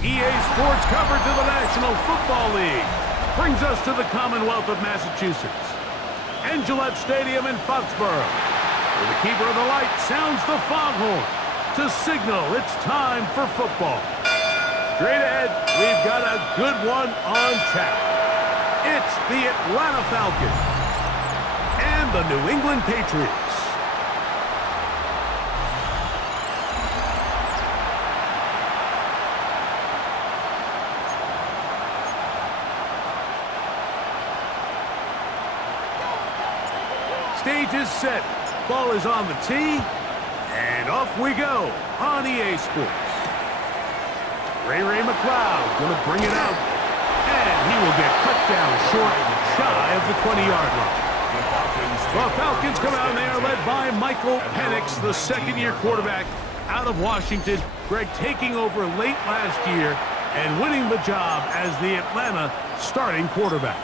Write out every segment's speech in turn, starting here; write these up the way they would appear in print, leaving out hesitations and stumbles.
EA Sports coverage of the National Football League brings us to the Commonwealth of Massachusetts and Gillette Stadium in Foxborough, where the keeper of the light sounds the foghorn to signal it's time for football. Straight ahead, we've got a good one on tap. It's the Atlanta Falcons and the New England Patriots. Stage is set. Ball is on the tee. And off we go on EA Sports. Ray McLeod going to bring it out. And he will get cut down short, shy of the 20-yard line. The Falcons come out there led by Michael Penix, the second-year quarterback out of Washington. Greg taking over late last year and winning the job as the Atlanta starting quarterback.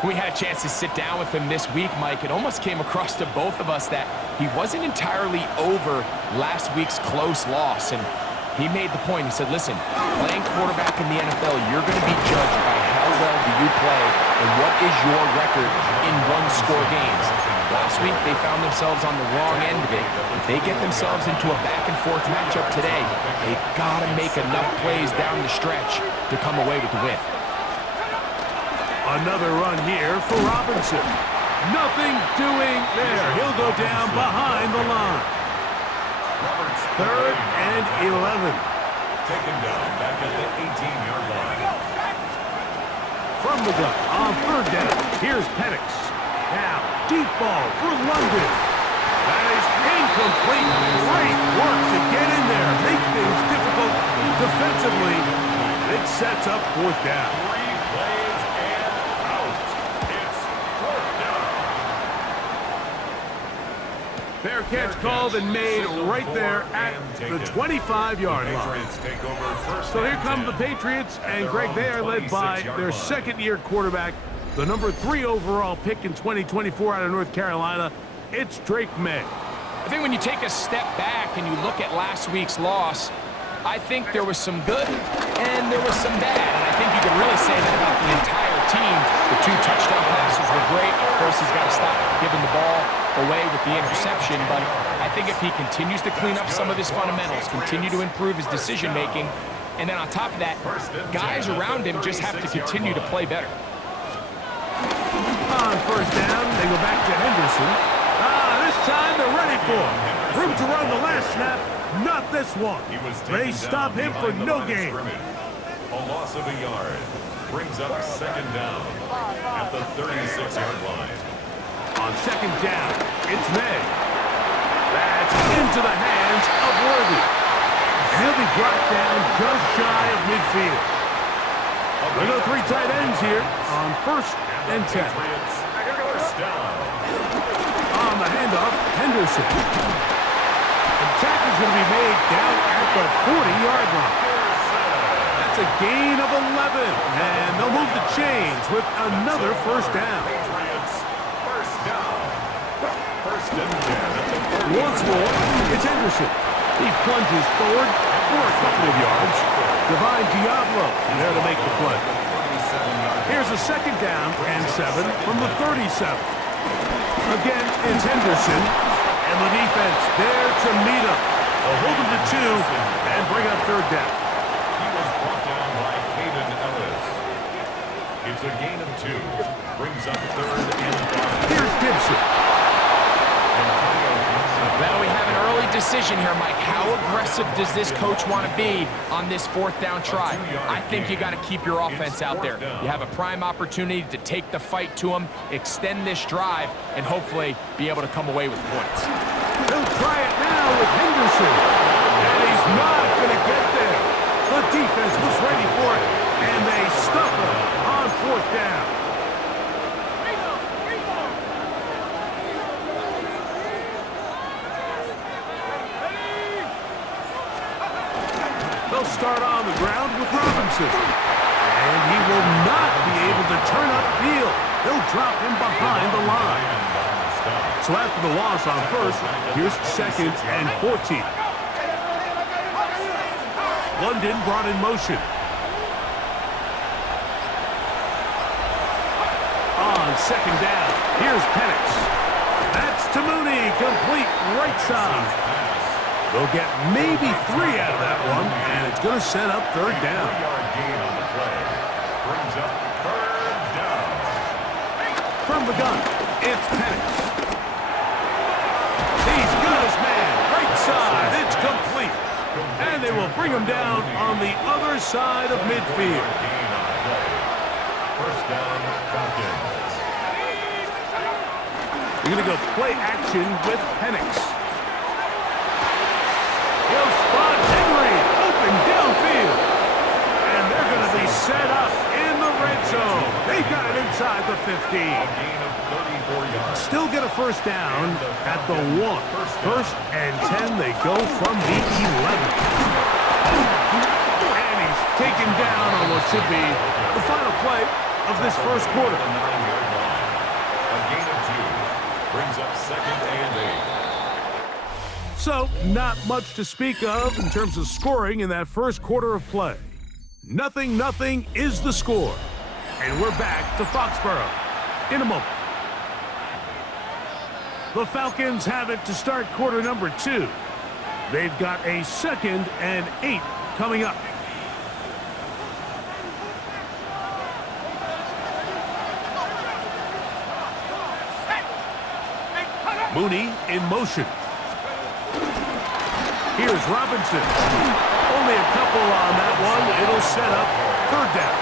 We had a chance to sit down with him this week, Mike. It almost came across to both of us that he wasn't entirely over last week's close loss. And he made the point. He said, listen, playing quarterback in the NFL, you're going to be judged by how well do you play and what is your record in one-score games. Last week, they found themselves on the wrong end of it. If they get themselves into a back-and-forth matchup today, they've got to make enough plays down the stretch to come away with the win. Another run here for Robinson. Nothing doing there. He'll go down behind the line. Third and 11. Taken down back at the 18-yard line. From the gun on third down. Here's Penix. Now, deep ball for London. That is incomplete. Great work to get in there. Make things difficult defensively. It sets up fourth down. Fair catch called and made right there at the 25-yard line. So here come the Patriots, and Greg, they are led by their second-year quarterback, the number 3 overall pick in 2024 out of North Carolina. It's Drake May. I think when you take a step back and you look at last week's loss, I think there was some good and there was some bad. And I think you could really say that about the entire team. The 2 touchdown passes were great. Of course, he's got to stop giving the ball away with the interception. But I think if he continues to clean up some of his fundamentals, continue to improve his decision-making, and then on top of that, guys around him just have to continue to play better. On first down, they go back to Henderson. This time they're ready for him. Room to run the last snap. Not this one. They stop him for no gain. A loss of a yard brings up second down at the 36-yard line. On second down, it's May. That's into the hands of Worthy. And he'll be brought down just shy of midfield. There are 3 tight ends here on first and 10. First down. On the handoff, Henderson. The tackle's going to be made down at the 40-yard line. That's a gain of 11, and they'll move the chains with another first down. First down. First and 10. Once more, it's Henderson. He plunges forward for a couple of yards. Divine Diablo there to make the play. Here's a second down and 7 from the 37. Again, it's Henderson. And the defense there to meet him. They'll hold him to 2 and bring up third down. He was brought down by Caden Ellis. It's a gain of 2. Brings up third and 5. Here's Gibson. Well, we have an early decision here, Mike. How aggressive does this coach want to be on this fourth down try? I think you got to keep your offense out there. You have a prime opportunity to take the fight to him, extend this drive, and hopefully be able to come away with points. He'll try it now with Henderson. And he's not going to get there. The defense was ready for it, and they stuff him on fourth down. They'll start on the ground with Robinson. And he will not be able to turn upfield. They'll drop him behind the line. So after the loss on first, here's second and 14. London brought in motion. second down. Here's Penix. That's to Mooney. Complete right side. They'll get maybe 3 out of that one, and it's going to set up third down. 3-yard gain on the play. Brings up third down. From the gun, it's Penix. He's got his man. Right side. It's complete. And they will bring him down on the other side of midfield. Gain on the play. First down, Falcons. You're going to go play action with Penix. He'll spot Henry open downfield. And they're going to be set up in the red zone. They got it inside the 15. A gain of 34 yards. Still get a first down at the 1. First and 10, they go from the 11. And he's taken down on what should be the final play of this first quarter. The 9-yard line. A gain of 2. Brings up second and 8. So, not much to speak of in terms of scoring in that first quarter of play. 0-0 is the score. And we're back to Foxborough in a moment. The Falcons have it to start quarter number 2. They've got a 2nd and 8 coming up. Mooney in motion. Here's Robinson. Only a couple on that one. It'll set up third down.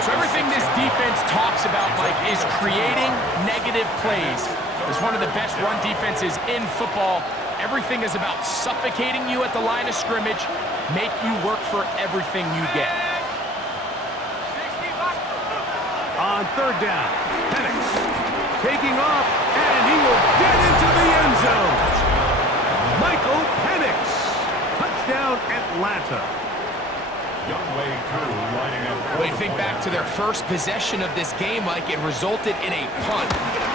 So everything this defense talks about, Mike, is creating negative plays. It's one of the best run defenses in football. Everything is about suffocating you at the line of scrimmage, make you work for everything you get. On third down, Penix taking off, and he will get into the end zone. Michael Penix, touchdown Atlanta. When you think back to their first possession of this game, Mike, it resulted in a punt.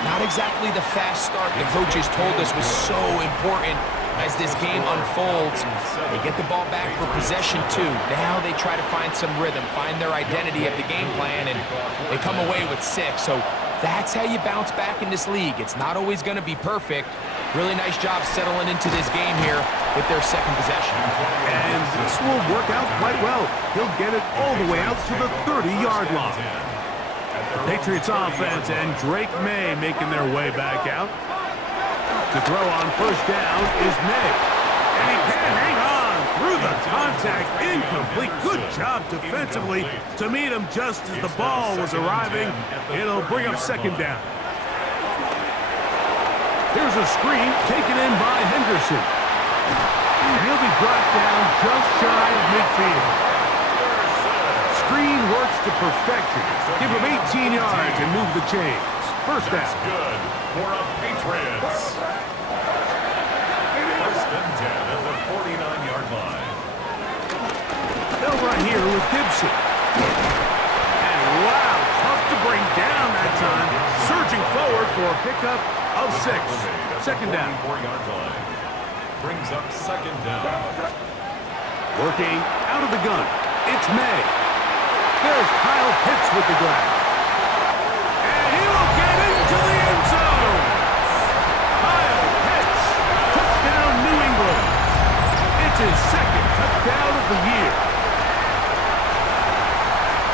Not exactly the fast start the coaches told us was so important as this game unfolds. They get the ball back for possession 2. Now they try to find some rhythm, find their identity of the game plan, and they come away with 6. So that's how you bounce back in this league. It's not always going to be perfect. Really nice job settling into this game here with their second possession. And this will work out quite well. He'll get it all the way out to the 30-yard line. The Patriots offense and Drake May making their way back out. To throw on first down is May. And he can't hang on through the contact. Incomplete. Good job defensively to meet him just as the ball was arriving. It'll bring up second down. Here's a screen taken in by Henderson. And he'll be brought down just shy of midfield. Screen works to perfection. Give him 18 yards and move the chains. First down. That's good for a Patriots. First and 10 at the 49-yard line. They'll run here with Gibson. And wow, tough to bring down that time. Surging forward for a pickup of 6. Second down. 4-yard line. Brings up second down. Working out of the gun. It's May. There's Kyle Pitts with the grab. And he will get into the end zone. Kyle Pitts. Touchdown, New England. It's his 2nd touchdown of the year.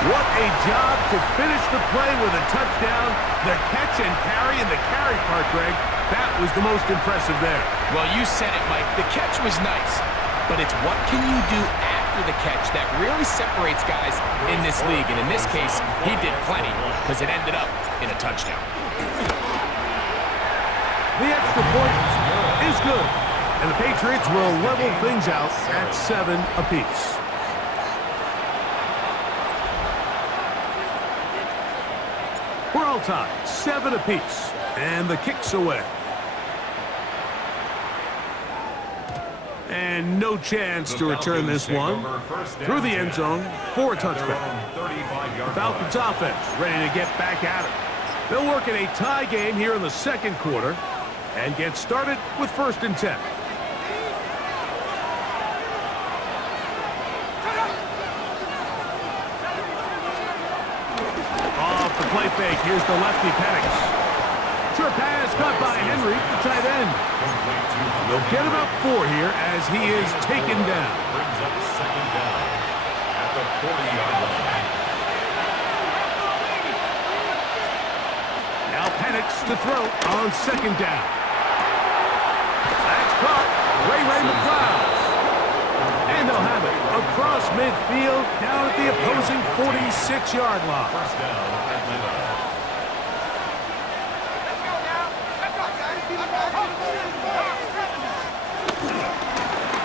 What a job to finish the play with a touchdown. The catch and carry, and the carry part, Greg, that was the most impressive there. Well, you said it, Mike. The catch was nice, but it's what can you do after the catch that really separates guys in this league. And in this case, he did plenty because it ended up in a touchdown. The extra point is good, and the Patriots will level things out at 7 apiece. We're all tied, 7 apiece, and the kick's away. And no chance to return this one through the end zone for a touchback. The Falcons offense ready to get back at it. They'll work in a tie game here in the second quarter and get started with first and 10. Off the play fake. Here's the lefty Penix. Short pass caught by Henry, the tight end. And they'll get about 4 here as he is taken down. Brings up second down at the 40-yard line. Now Penix to throw on second down. That's caught. Ray McLeod. And they'll have it across midfield down at the opposing 46-yard line. First down, Atlanta.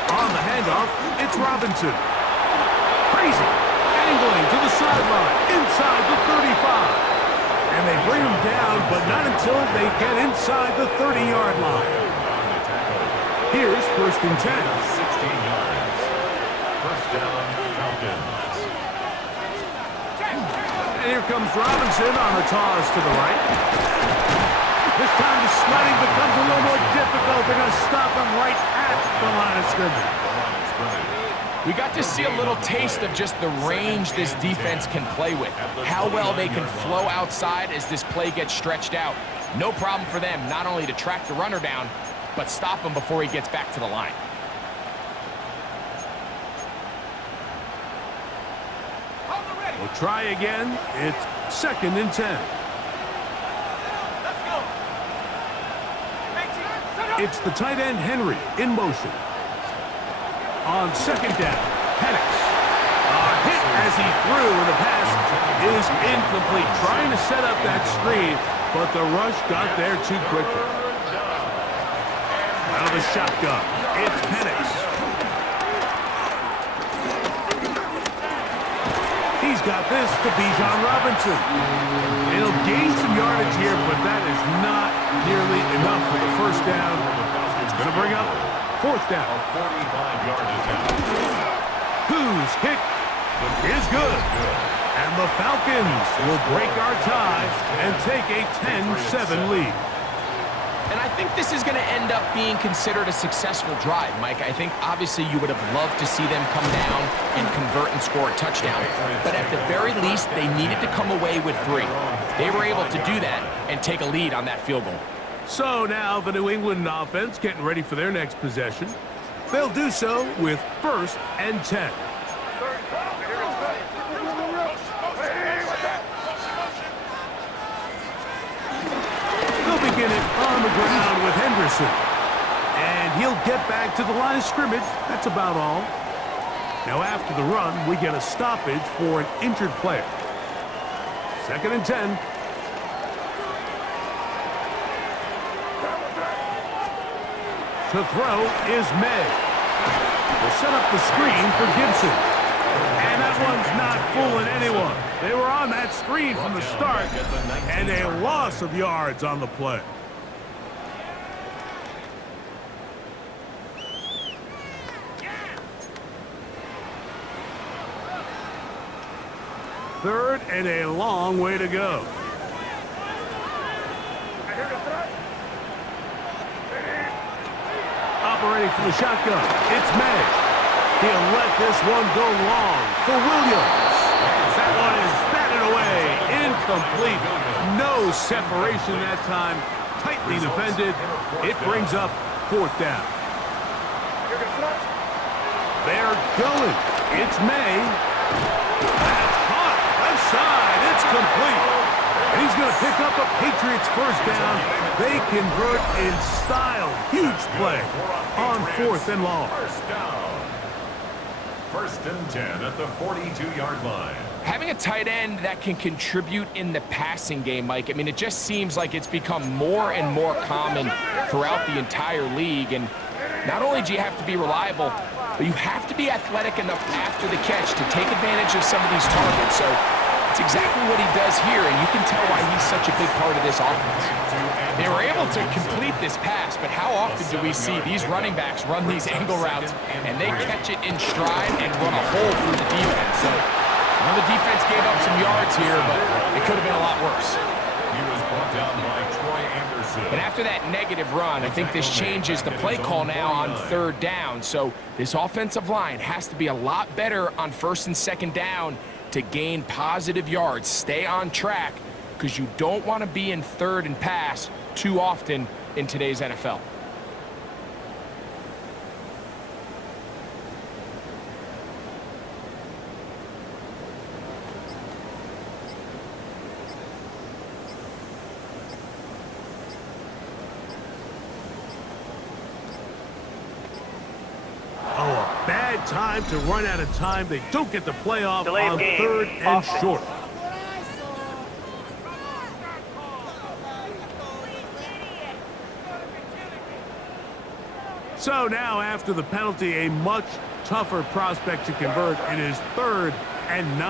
On the handoff, it's Robinson. Crazy. Angling to the sideline, inside the 35. And they bring him down, but not until they get inside the 30-yard line. Here's first and 10. 16 yards. First down, Falcons. And here comes Robinson on the toss to the right. This time the sledding becomes a little more difficult. They're going to stop him right at the line of scrimmage. We got to see a little taste of just the range this defense can play with. How well they can flow outside as this play gets stretched out. No problem for them not only to track the runner down, but stop him before he gets back to the line. We'll try again. It's second and 10. It's the tight end Henry in motion. On second down, Penix. A hit as he threw, and the pass is incomplete. Trying to set up that screen, but the rush got there too quickly. Out of the shotgun, it's Penix. He's got this to Bijan Robinson. He'll gain some yardage here, but that is not nearly enough for the first down. It's going to bring up fourth down. A 45-yard attempt. Whose kick is good. And the Falcons will break our tie and take a 10-7 lead. And I think this is going to end up being considered a successful drive, Mike. I think obviously you would have loved to see them come down and convert and score a touchdown. But at the very least, they needed to come away with 3. They were able to do that and take a lead on that field goal. So now the New England offense getting ready for their next possession. They'll do so with first and 10. They'll begin it on the ground with Henderson. And he'll get back to the line of scrimmage. That's about all. Now after the run, we get a stoppage for an injured player. Second and 10. To throw is May. Will set up the screen for Gibson. And that one's not fooling anyone. They were on that screen from the start, and a loss of yards on the play. Third and a long way to go. Operating from the shotgun, it's May. He'll let this one go long for Williams. That one is batted away, incomplete. No separation that time, tightly defended. It brings up fourth down. They're going. It's May. That's caught. Left side. It's complete. And he's going to pick up a Patriots first down. They convert in style. Huge play on fourth and long. First down. First and 10 at the 42-yard line. Having a tight end that can contribute in the passing game, Mike, I mean, it just seems like it's become more and more common throughout the entire league. And not only do you have to be reliable, but you have to be athletic enough after the catch to take advantage of some of these targets. So it's exactly what he does here, and you can tell why he's such a big part of this offense. They were able to complete this pass, but how often do we see these running backs run these angle routes and they catch it in stride and run a hole through the defense? So I know the defense gave up some yards here, but it could have been a lot worse. He was brought down by Troy Anderson. But after that negative run, I think this changes the play call now on third down. So this offensive line has to be a lot better on first and second down to gain positive yards, stay on track, because you don't want to be in third and pass too often in today's NFL. Bad time to run out of time. They don't get the playoff Delay on game. 3rd and short. So now, after the penalty, a much tougher prospect to convert. It is 3rd and 9.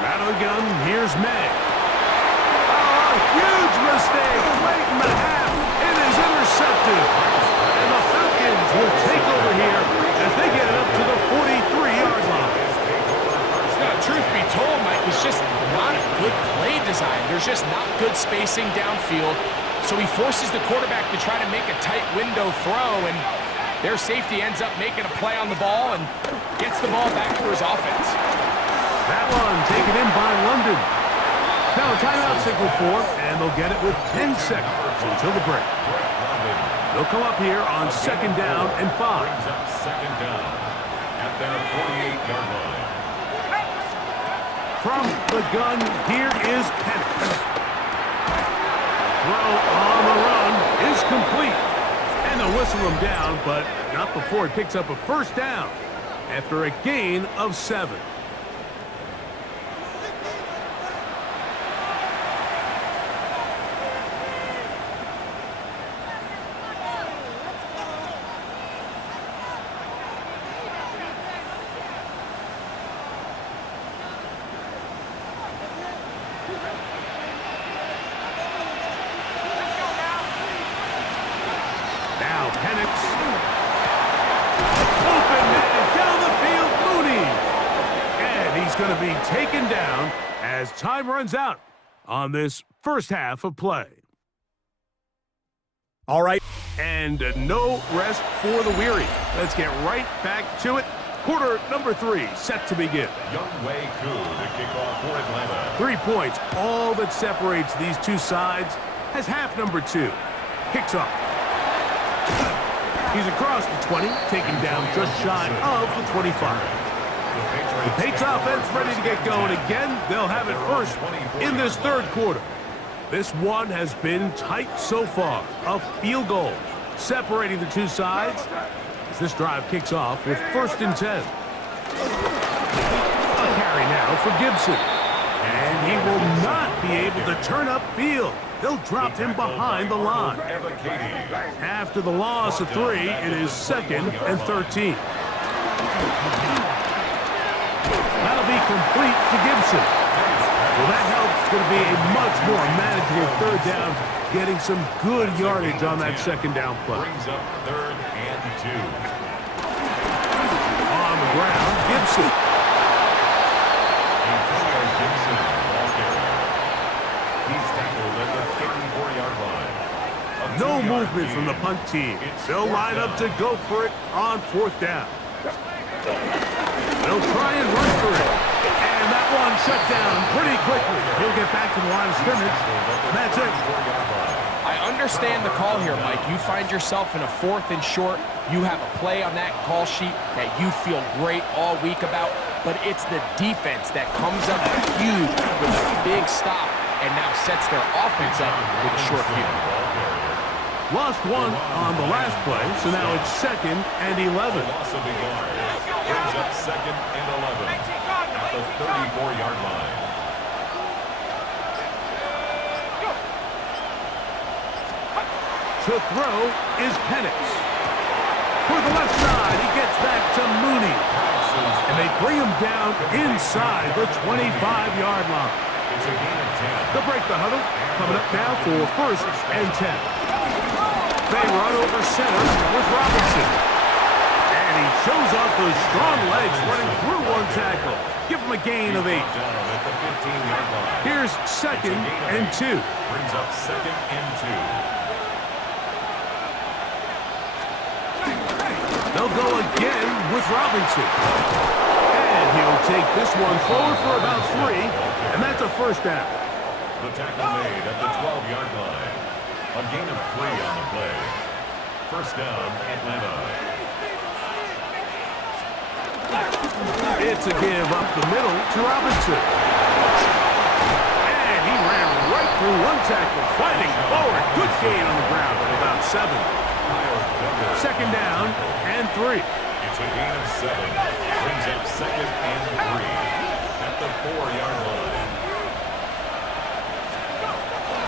Rattle gun, here's May. Oh, huge mistake late in the half. It is intercepted. And the Falcons will take over here as they get it up to the 43-yard line. Now, truth be told, Mike, it's just not a good play design. There's just not good spacing downfield. So he forces the quarterback to try to make a tight window throw, and their safety ends up making a play on the ball and gets the ball back for his offense. That one taken in by London. Now a timeout signal for, and they'll get it with 10 seconds until the break. They'll come up here on 2nd down and 5. Brings up 2nd down at their 48-yard line. From the gun, here is Penix. Throw on the run is complete. And they'll whistle him down, but not before he picks up a 1st down after a gain of 7. Now Penix. Open man down the field, Mooney. And he's going to be taken down as time runs out on this first half of play. All right. And no rest for the weary. Let's get right back to it. Quarter number 3 set to begin. Younghoe Koo to kick off for Atlanta. 3 points, all that separates these two sides, as half number 2 kicks off. He's across the 20, taken down just shy of the 25. The Patriots offense ready to get going again. They'll have it first in this 3rd quarter. This one has been tight so far. A field goal separating the two sides as this drive kicks off with 1st and 10. A carry now for Gibson. And he will not be able to turn upfield. They'll drop him behind the line. After the loss of 3, it is 2nd and 13. That'll be complete to Gibson. Well, that helps. It's going to be a much more manageable 3rd down, getting some good yardage on that 2nd down play. Brings up 3rd and 2. On the ground, Gibson. No movement from the punt team. They'll line up to go for it on 4th down. They'll try and run for it. And that one shut down pretty quickly. He'll get back to the line of scrimmage. That's it. I understand the call here, Mike. You find yourself in a 4th and short. You have a play on that call sheet that you feel great all week about. But it's the defense that comes up huge with a big stop and now sets their offense up with a short field. Lost one on the last play, so now it's 2nd and 11. Loss of a yard. Brings up 2nd and 11 at the 34-yard line. To throw is Penix. For the left side, he gets back to Mooney. And they bring him down inside the 25-yard line. It's a gain of 10. They'll break the huddle. Coming up now for 1st and 10. They run over center with Robinson. And he shows off those strong legs running through one tackle. Give him a gain of 8. Here's 2nd and 2. Brings up 2nd and 2. They'll go again with Robinson. And he'll take this one forward for about 3, and that's a first down. The tackle made at the 12-yard line. A gain of 3 on the play. First down, Atlanta. It's a give up the middle to Robinson. And he ran right through one tackle, fighting forward. Good gain on the ground of about 7. Second down and 3. It's a gain of 7. Brings up second and 3 at the 4-yard line.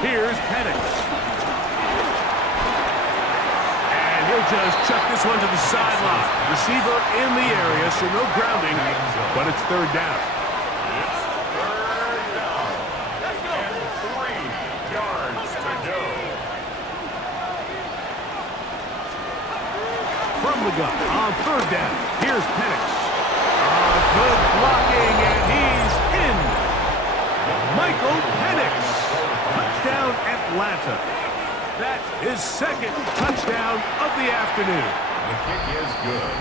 Here's Penix. And he'll just chuck this one to the sideline. Receiver in the area, so no grounding, but it's third down. It's third down. And 3 yards to go. From the gun on third down. Here's Penix. Good blocking, and he's in. Michael Penix. Touchdown, Atlanta. That is second touchdown of the afternoon. The kick is good.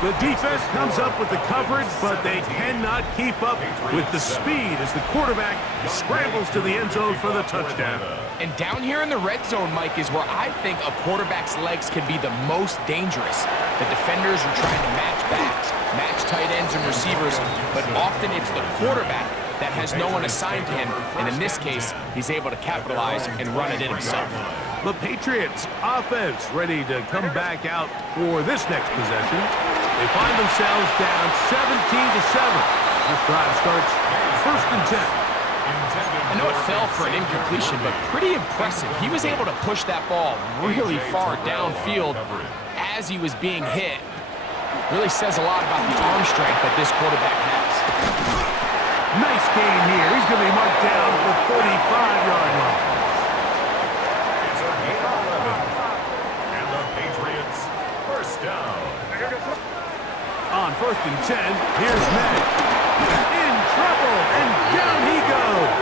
The defense comes up with the coverage, but they cannot keep up with the speed as the quarterback scrambles to the end zone for the touchdown. And down here in the red zone, Mike, is where I think a quarterback's legs can be the most dangerous. The defenders are trying to match backs, match tight ends and receivers, but often it's the quarterback that has no one assigned to him, and in this case, he's able to capitalize and run it in himself. The Patriots offense ready to come back out for this next possession. They find themselves down 17-7. This drive starts first and 10. I know it fell for an incompletion, but pretty impressive. He was able to push that ball really far downfield as he was being hit. Really says a lot about the arm strength that this quarterback has. Nice game here. He's going to be marked down at the 45-yard line. It's a gain of 11. And the Patriots first down. On first and 10, here's May. In trouble, and down he goes.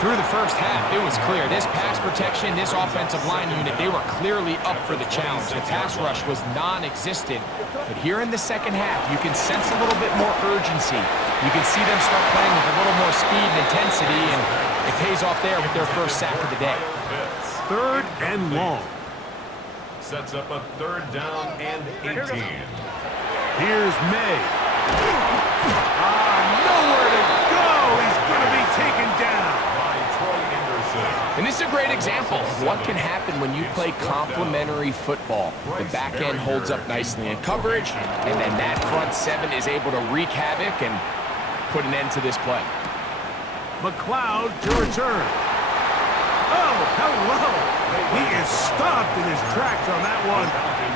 Through the first half, it was clear. This pass protection, this offensive line unit, they were clearly up for the challenge. The pass rush was non-existent. But here in the second half, you can sense a little bit more urgency. You can see them start playing with a little more speed and intensity, and it pays off there with their first sack of the day. Third and long. Sets up a third down and 18. Here's May. Nowhere to go. He's going to be taken down. By Troy Anderson. And this is a great example of what can happen when you play complementary football. The back end holds up nicely in coverage, and then that front 7 is able to wreak havoc and put an end to this play. McLeod to return. Oh, hello. He is stopped in his tracks on that one.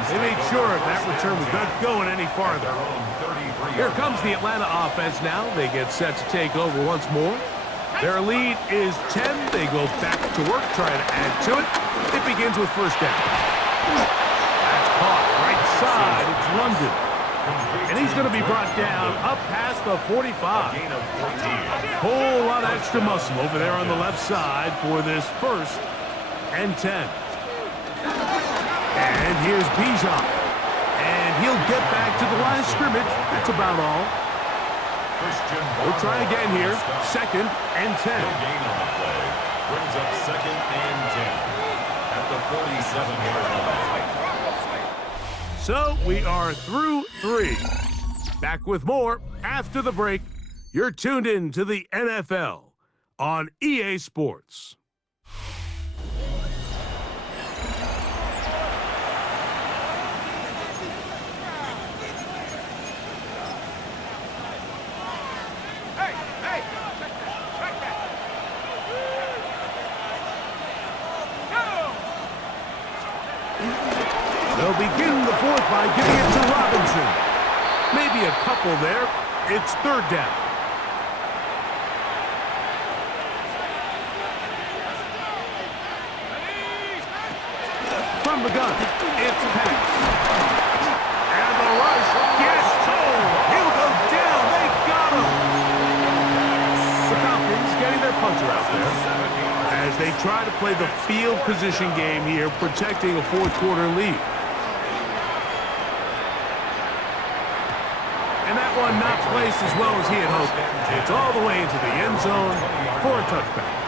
They made sure that return was not going any farther. Here comes the Atlanta offense now. They get set to take over once more. Their lead is 10. They go back to work, trying to add to it. It begins with first down. That's caught right side. It's London. And he's going to be brought down up past the 45. Whole lot of extra muscle over there on the left side for this first and 10. And here's Bijan. And he'll get back to the line of scrimmage. That's about all. We'll try again here. Second and 10. Gain on the play. Brings up second and 10 at the 47-yard line. So we are through 3. Back with more after the break. You're tuned in to the NFL on EA Sports. They'll begin the fourth by giving it to Robinson. Maybe a couple there. It's third down. From the gun, it's Penix. And the rush gets home. He'll go down. They got him. The Falcons getting their puncher out there as they try to play the field position game here, protecting a fourth quarter lead. And that one not placed as well as he had hoped. It's all the way into the end zone for a touchback.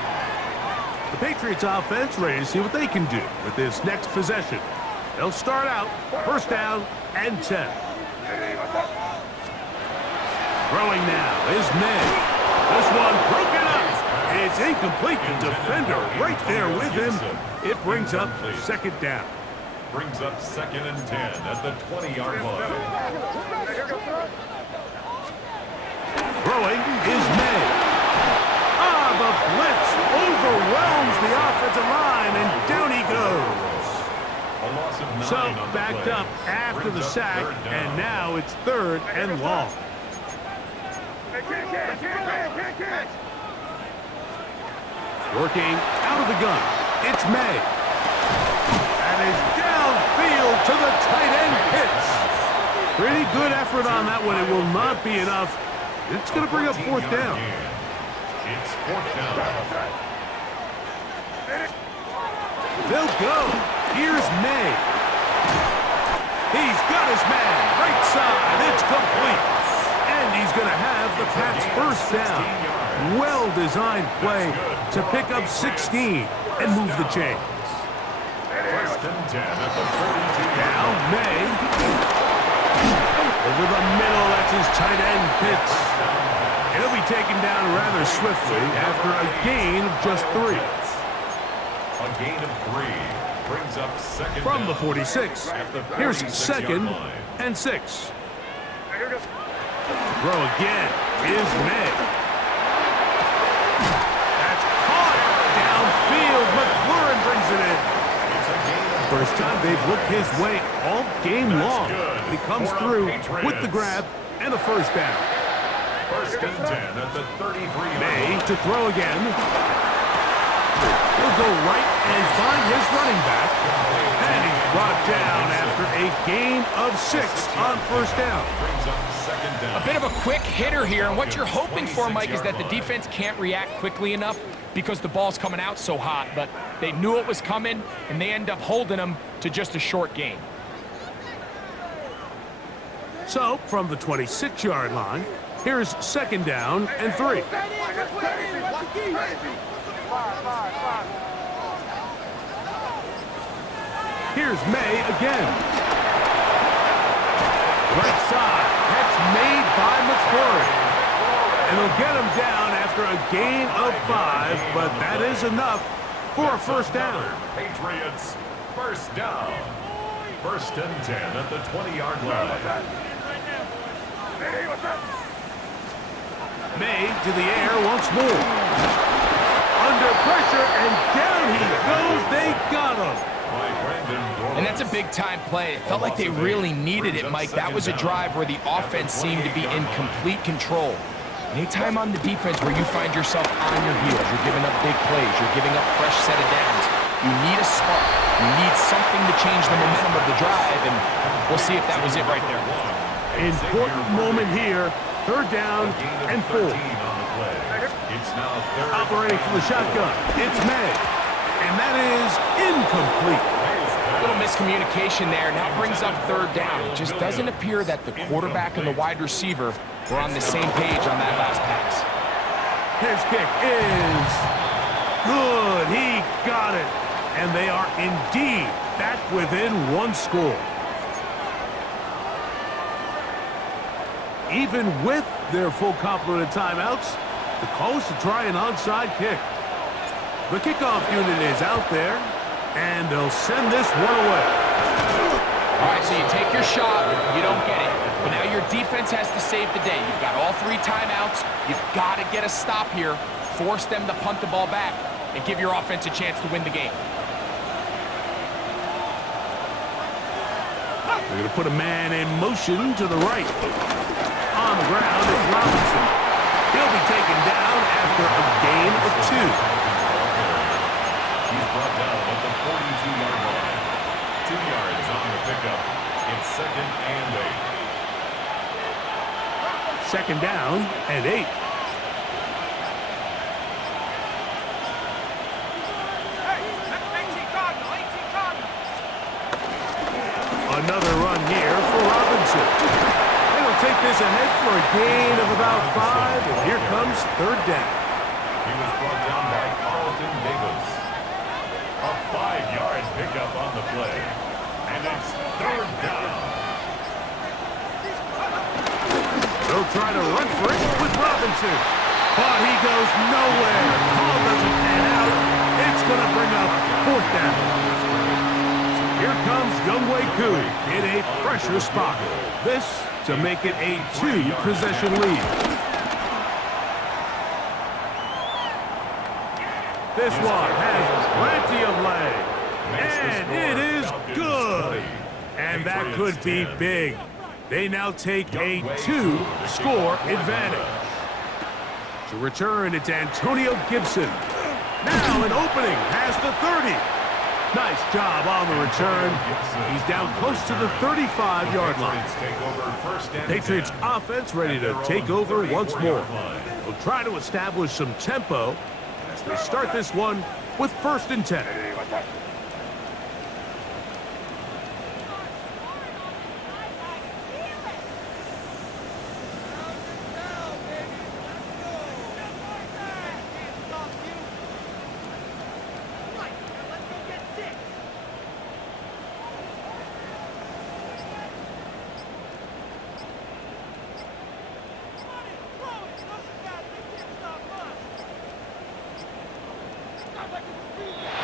The Patriots offense ready to see what they can do with this next possession. They'll start out first down and 10. Throwing now is May. This one broken up. It's incomplete. The defender right there with him. It brings up second down. Brings up 2nd and 10 at the 20-yard line. Throwing is May. The blitz overwhelms the offensive line, and down he goes. So backed up after the sack, and now it's 3rd and long. Working out of the gun, it's May. That is downfield to the tight end Pitts. Pretty good effort on that one. It will not be enough. It's going to bring up 4th down. It's 4th down. They'll go. Here's May. He's got his man. Right side. It's complete. And he's going to have the Pats first down. Well-designed play to pick up 16 and move the chains. 1st and 10 at the 42. Now May. Over the middle, that's his tight end, Pitts. He'll be taken down rather swiftly after a gain of just 3. A gain of 3 brings up 2nd From down. the 46, here's 2nd and 6. Throw again is May. That's caught downfield. McLaurin brings it in. First time they've looked his way all game long. He comes through with the grab and a first down. 1st and 10 at the 33. May to throw again. He'll go right and find his running back. And he's brought down after a gain of 6 on first down. Brings up 2nd down. A bit of a quick hitter here, and what you're hoping for, Mike, is that the defense can't react quickly enough because the ball's coming out so hot, but they knew it was coming, and they end up holding them to just a short gain. So, from the 26-yard line, here's 2nd down and 3. Here's May again. Right side. Catch made by McLaurin. And he'll get him down after a gain of 5, but that is enough for a first down. Patriots first down. 1st and 10 at the 20-yard line. May to the air once more. Under pressure, and down he goes. They got him. And that's a big-time play. It felt like they really needed it, Mike. That was a drive where the offense seemed to be in complete control. Anytime on the defense where you find yourself on your heels, you're giving up big plays, you're giving up fresh set of downs, you need a spark. You need something to change the momentum of the drive, and we'll see if that was it right there. Important moment here. 3rd down and 4. Operating from the shotgun, it's May. And that is incomplete. A little miscommunication there. Now brings up 3rd down. It just doesn't appear that the quarterback and the wide receiver were on the same page on that last pass. His kick is good. He got it. And they are indeed back within 1 score. Even with their full complement of timeouts, the call is to try an onside kick. The kickoff unit is out there, and they'll send this one away. All right, so you take your shot, you don't get it. But now your defense has to save the day. You've got all 3 timeouts. You've got to get a stop here, force them to punt the ball back, and give your offense a chance to win the game. They're going to put a man in motion to the right. On the ground is Robinson. He'll be taken down after a gain of 2. He's brought down at the 42-yard line. 2 yards on the pickup. It's 2nd and 8. 2nd down and 8. Another run here for Robinson. They'll take this ahead for a gain of about 5, and here comes third down. He was brought down by Carlton Davis. A 5-yard pickup on the play. And it's third down. They'll try to run for it with Robinson. But he goes nowhere. Call doesn't pan out. It's going to bring up fourth down. So here comes Younghoe Koo in a pressure spot. This to make it a 2-possession lead. This one has plenty of leg. And it is good. And that could be big. They now take a 2-score advantage. To return, it's Antonio Gibson. Now an opening past the 30. Nice job on the return. He's down close to the 35-yard line. Patriots offense ready to take over once more. They'll try to establish some tempo as they start this one with 1st and 10.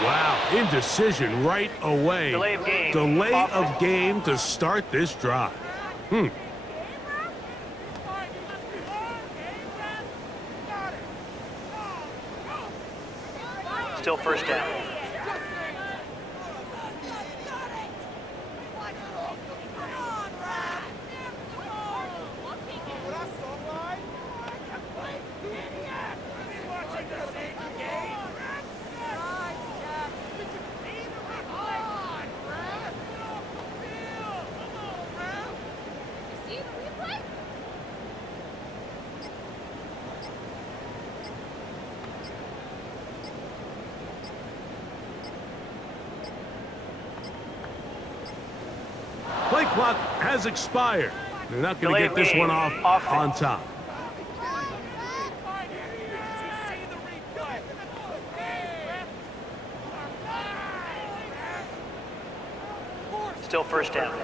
Wow, indecision right away. Delay of game to start this drive. Still first down. Play clock has expired. They're not going to get this one off on top. Still first down.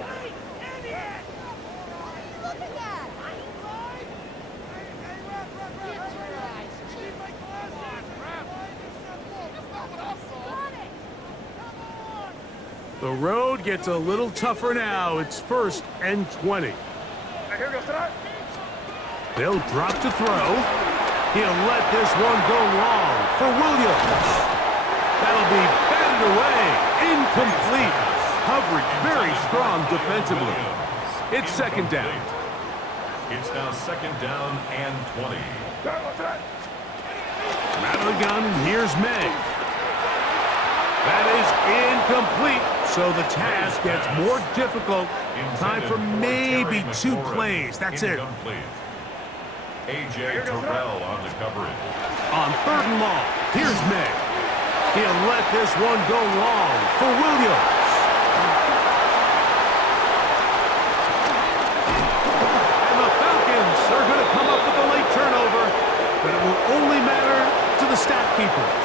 The road gets a little tougher now. It's 1st and 20. They'll drop to throw. He'll let this one go long for Williams. That'll be batted away. Incomplete. Coverage very strong defensively. It's 2nd down. It's now 2nd down and 20. Out of the gun, here's May. That is incomplete, so the task gets more difficult. Time for maybe 2 plays. That's it. A.J. Terrell on the coverage. On 3rd and long, here's May. He'll let this one go long for Williams. And the Falcons are going to come up with a late turnover, but it will only matter to the stat keepers.